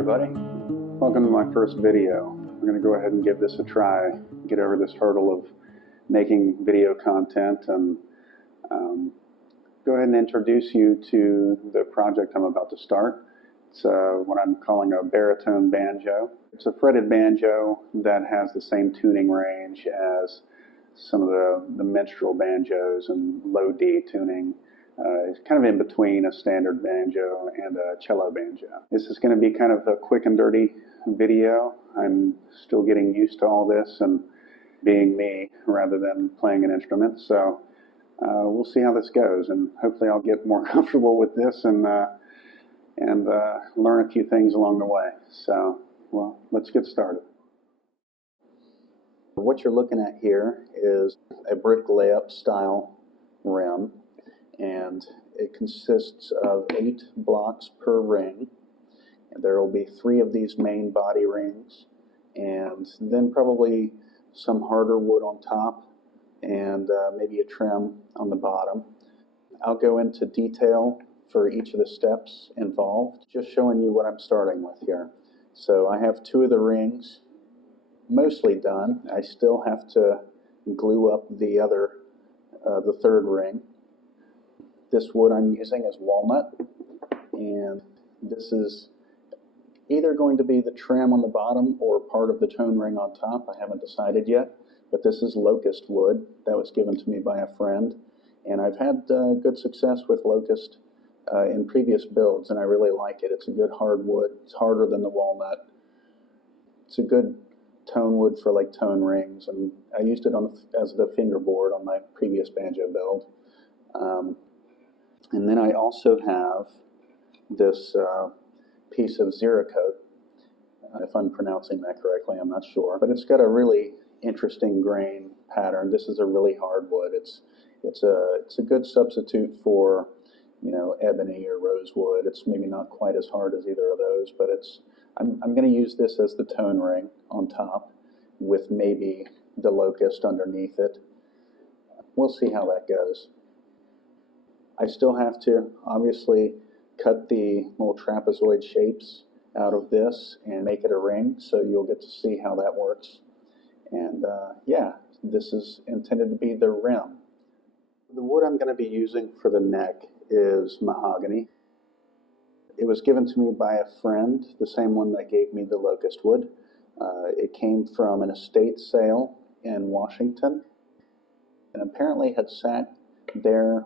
everybody. Welcome to my first video. I'm going to go ahead and give this a try, get over this hurdle of making video content, and go ahead and introduce you to the project I'm about to start. It's what I'm calling a Baritone Banjo. It's a fretted banjo that has the same tuning range as some of the minstrel banjos and low D tuning. It's kind of in between a standard banjo and a cello banjo. This is going to be kind of a quick and dirty video. I'm still getting used to all this and being me rather than playing an instrument. So we'll see how this goes, and hopefully I'll get more comfortable with this and learn a few things along the way. So, well, let's get started. What you're looking at here is a brick layup style rim, and it consists of 8 blocks per ring. And there will be 3 of these main body rings, and then probably some harder wood on top, and maybe a trim on the bottom. I'll go into detail for each of the steps involved, just showing you what I'm starting with here. So I have 2 of the rings mostly done. I still have to glue up the third ring. This wood I'm using is walnut, and this is either going to be the trim on the bottom or part of the tone ring on top. I haven't decided yet, but this is locust wood that was given to me by a friend, and I've had good success with locust in previous builds, and I really like it. It's a good hard wood. It's harder than the walnut. It's a good tone wood for like tone rings, and I used it as the fingerboard on my previous banjo build. And then I also have this piece of Zeracoat, if I'm pronouncing that correctly, I'm not sure, but it's got a really interesting grain pattern. This is a really hard wood. It's a good substitute for, you know, ebony or rosewood. It's maybe not quite as hard as either of those, but I'm going to use this as the tone ring on top with maybe the locust underneath it. We'll see how that goes. I still have to obviously cut the little trapezoid shapes out of this and make it a ring, so you'll get to see how that works. And yeah, this is intended to be the rim. The wood I'm going to be using for the neck is mahogany. It was given to me by a friend, the same one that gave me the locust wood. It came from an estate sale in Washington, and apparently had sat there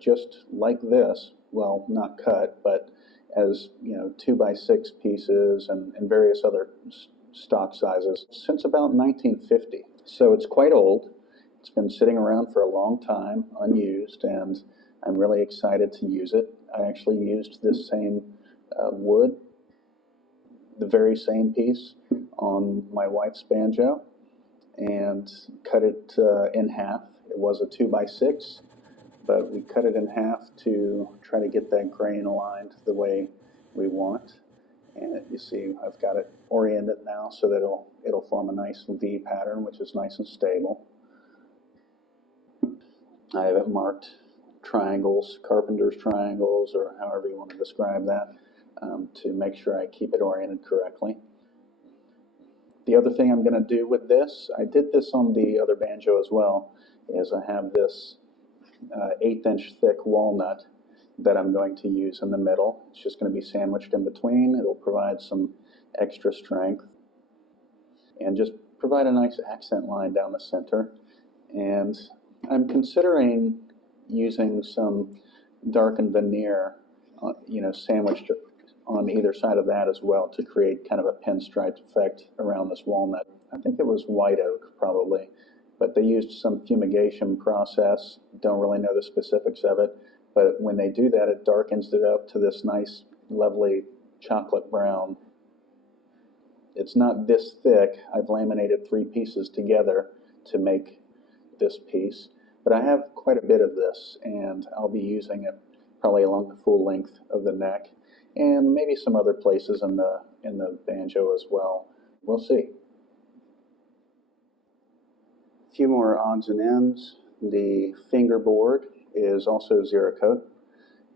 just like this, well, not cut, but as, you know, 2x6 pieces and various other stock sizes since about 1950. So it's quite old. It's been sitting around for a long time, unused, and I'm really excited to use it. I actually used this same wood, the very same piece, on my wife's banjo, and cut it in half. It was a 2x6, but we cut it in half to try to get that grain aligned the way we want. And you see I've got it oriented now so that it'll form a nice V pattern, which is nice and stable. I have it marked triangles, carpenter's triangles, or however you want to describe that, to make sure I keep it oriented correctly. The other thing I'm going to do with this, I did this on the other banjo as well, is I have this 1/8" thick walnut that I'm going to use in the middle. It's just going to be sandwiched in between. It'll provide some extra strength and just provide a nice accent line down the center. And I'm considering using some darkened veneer, sandwiched on either side of that as well, to create kind of a pinstripe effect around this walnut. I think it was white oak probably, but they used some fumigation process. Don't really know the specifics of it, but when they do that, it darkens it up to this nice, lovely chocolate brown. It's not this thick. I've laminated 3 pieces together to make this piece, but I have quite a bit of this, and I'll be using it probably along the full length of the neck, and maybe some other places in the banjo as well. We'll see. A few more odds and ends. The fingerboard is also Zeracoat,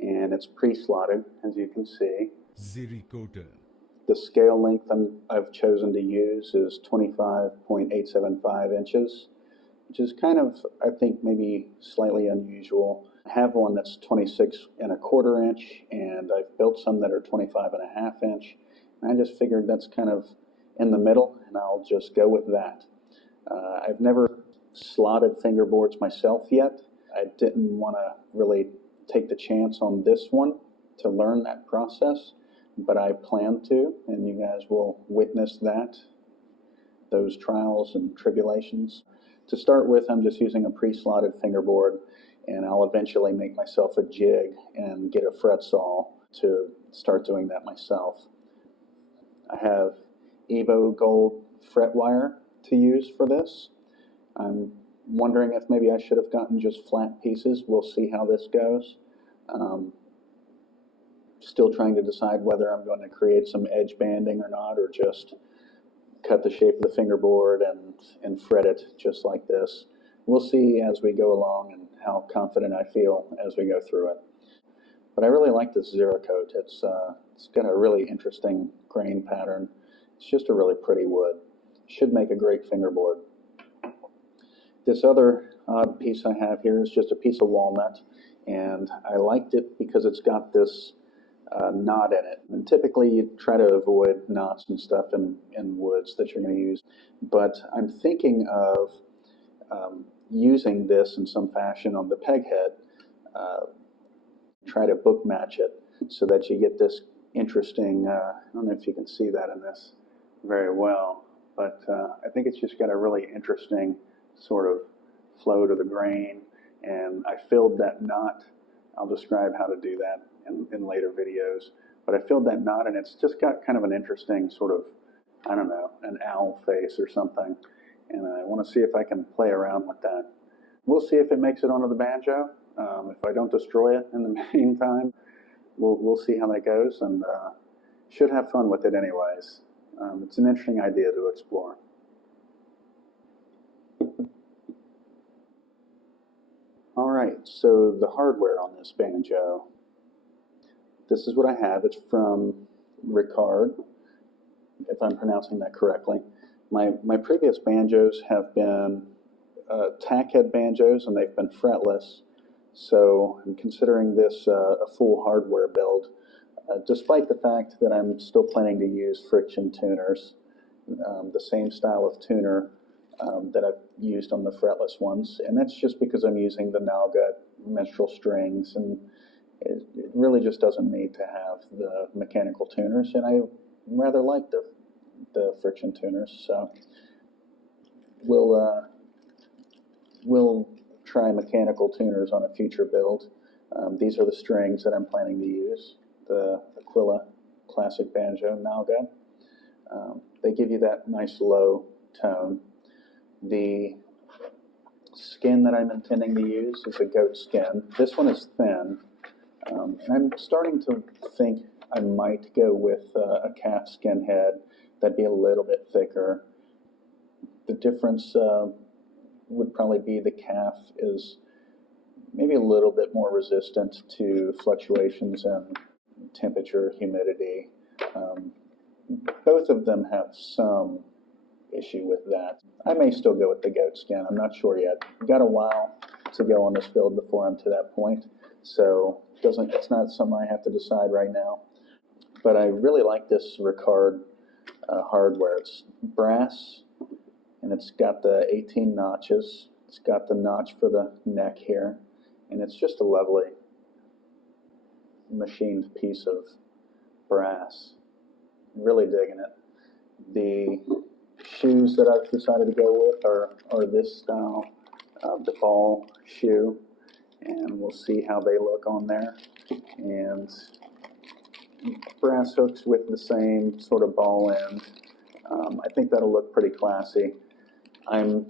and it's pre-slotted, as you can see. Zeracoat. The scale length I've chosen to use is 25.875 inches, which is kind of, I think, maybe slightly unusual. I have one that's 26.25 inch, and I've built some that are 25.5 inch. And I just figured that's kind of in the middle, and I'll just go with that. I've never slotted fingerboards myself yet. I didn't want to really take the chance on this one to learn that process, but I plan to, and you guys will witness that, those trials and tribulations. To start with, I'm just using a pre-slotted fingerboard, and I'll eventually make myself a jig and get a fret saw to start doing that myself. I have Evo Gold fret wire to use for this. I'm wondering if maybe I should have gotten just flat pieces. We'll see how this goes. Still trying to decide whether I'm going to create some edge banding or not, or just cut the shape of the fingerboard and fret it just like this. We'll see as we go along and how confident I feel as we go through it. But I really like this Zero Coat. It's got a really interesting grain pattern. It's just a really pretty wood. Should make a great fingerboard. This other odd piece I have here is just a piece of walnut, and I liked it because it's got this knot in it. And typically you try to avoid knots and stuff in woods that you're going to use, but I'm thinking of using this in some fashion on the peg head. Try to book match it so that you get this interesting, I don't know if you can see that in this very well, but I think it's just got a really interesting sort of flow to the grain, and I filled that knot. I'll describe how to do that in later videos, but I filled that knot, and it's just got kind of an interesting sort of, I don't know, an owl face or something, and I want to see if I can play around with that. We'll see if it makes it onto the banjo. If I don't destroy it in the meantime, we'll see how that goes, and should have fun with it anyways. It's an interesting idea to explore. All right, so the hardware on this banjo. This is what I have. It's from Ricard, if I'm pronouncing that correctly. My previous banjos have been tack head banjos, and they've been fretless. So I'm considering this a full hardware build, despite the fact that I'm still planning to use friction tuners, the same style of tuner that I've used on the fretless ones. And that's just because I'm using the Nalga menstrual strings, and it really just doesn't need to have the mechanical tuners, and I rather like the friction tuners. So we'll try mechanical tuners on a future build. These are the strings that I'm planning to use, the Aquila Classic Banjo Nalga. They give you that nice low tone. The skin that I'm intending to use is a goat skin. This one is thin, and I'm starting to think I might go with a calf skin head that'd be a little bit thicker. The difference would probably be the calf is maybe a little bit more resistant to fluctuations in temperature, humidity. Both of them have some issue with that. I may still go with the goat skin. I'm not sure yet. I've got a while to go on this build before I'm to that point, so it's not something I have to decide right now. But I really like this Ricard hardware. It's brass, and it's got the 18 notches. It's got the notch for the neck here, and it's just a lovely machined piece of brass. Really digging it. The shoes that I've decided to go with are this style, the ball shoe, and we'll see how they look on there. And brass hooks with the same sort of ball end. I think that'll look pretty classy. I'm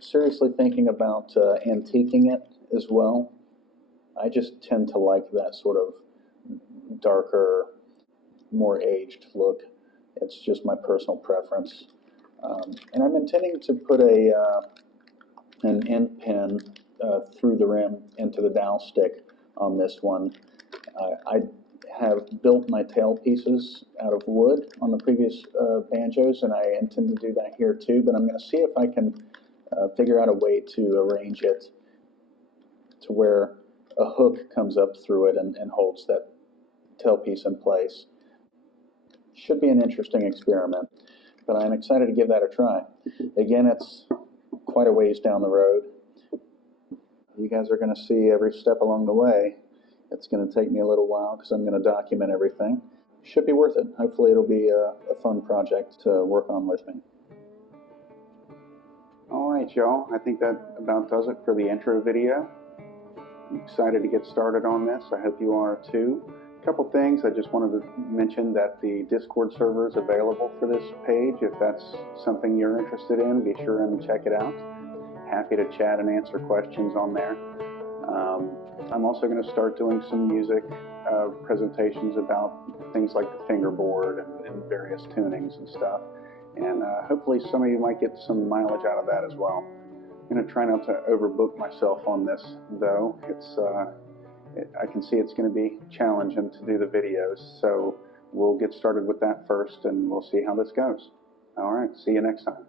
seriously thinking about antiquing it as well. I just tend to like that sort of darker, more aged look. It's just my personal preference. And I'm intending to put an end pin through the rim into the dowel stick on this one. I have built my tail pieces out of wood on the previous banjos, and I intend to do that here too, but I'm going to see if I can figure out a way to arrange it to where a hook comes up through it and holds that tailpiece in place. Should be an interesting experiment, but I'm excited to give that a try. Again, it's quite a ways down the road. You guys are going to see every step along the way. It's going to take me a little while because I'm going to document everything. Should be worth it. Hopefully it'll be a fun project to work on with me. All right, y'all. I think that about does it for the intro video. I'm excited to get started on this. I hope you are too. A couple things. I just wanted to mention that the Discord server is available for this page. If that's something you're interested in, be sure and check it out. Happy to chat and answer questions on there. I'm also going to start doing some music presentations about things like the fingerboard and various tunings and stuff. And hopefully some of you might get some mileage out of that as well. I'm going to try not to overbook myself on this, though. I can see it's going to be challenging to do the videos, so we'll get started with that first, and we'll see how this goes. All right, see you next time.